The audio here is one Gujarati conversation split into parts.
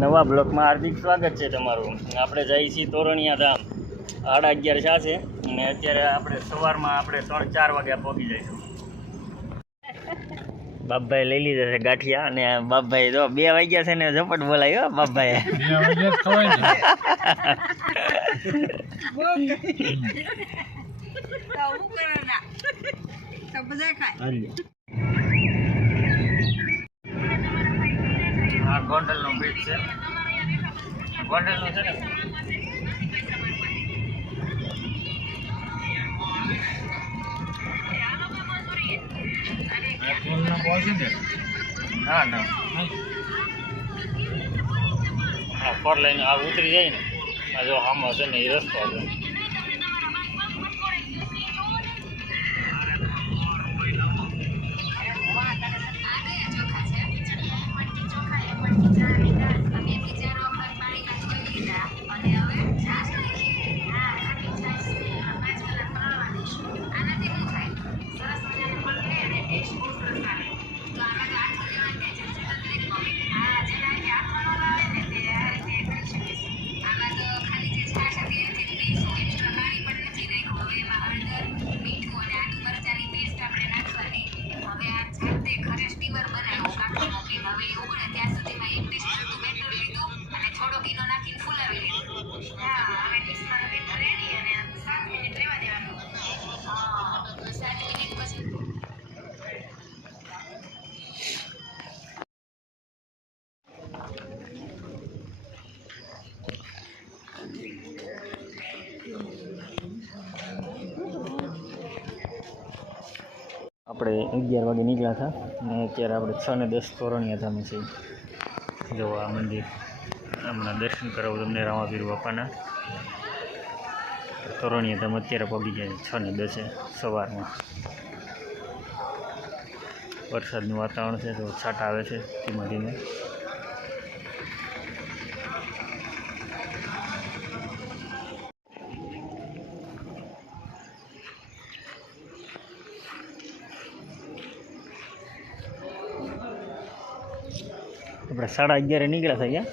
નવા બ્લોકમાં હાર્દિક સ્વાગત છે તમારું. આપણે જઈએ છીએ તોરણિયા ધામ. સાડા અગિયાર ચા છે અને અત્યારે આપણે સવારમાં આપણે ત્રણ ચાર વાગ્યા પહોંચી જઈશું. બાપભાઈ લઈ લીધા છે ગાંઠિયા અને બાપભાઈ જો બે વાગ્યા છે ને ઝપટ બોલાયો હો બાપભાઈ. આ ગોંડલનો બીચ છે. ગોંડલનો છે ને? ના ના? ફોર લઈને આ ઉતરી જાય ને. આ જો આમાં છે ને એ રસ્તો છે. ડુંગળી ઉગળે ત્યાં સુધીમાં એક ડિશમાં બેટર લીધું અને થોડો કિલો નાખીને ફૂલાવી લીધું હા, હવે ડિશમાં બેટર રેડી અને સાત મિનિટ રહેવા દેવાનું હા, સાત મિનિટ પછી Thank you. આપણે અગિયાર વાગે નીકળ્યા હતા અને અત્યારે આપણે છ ને દસ તોરણિયા ધામે છે જો આ મંદિર હમણાં દર્શન કરાવું તમને રામાપીર બાપાના. તોરણિયા ધામ અત્યારે પગી જાય છ ને દસે સવારમાં. વરસાદનું વાતાવરણ છે, તો છાંટા આવે છે ધીમે ધીમે. આપણે સાડા અગિયારે નીકળ્યા હતા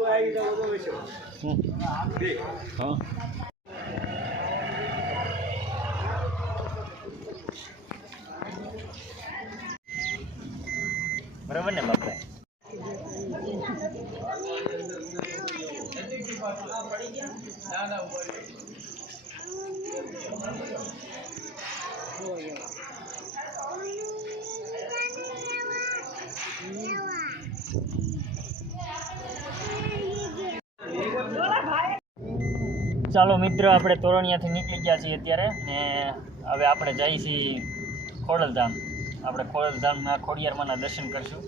મારી ના પીડી છે શું હા બરાબર ને બાપા ચાલો મિત્રો, આપણે તોરણિયાથી નીકળી ગયા છીએ અત્યારે ને હવે આપણે જઈએ છીએ ખોડલધામ. આપણે ખોડલધામના ખોડિયારમાંના દર્શન કરશું.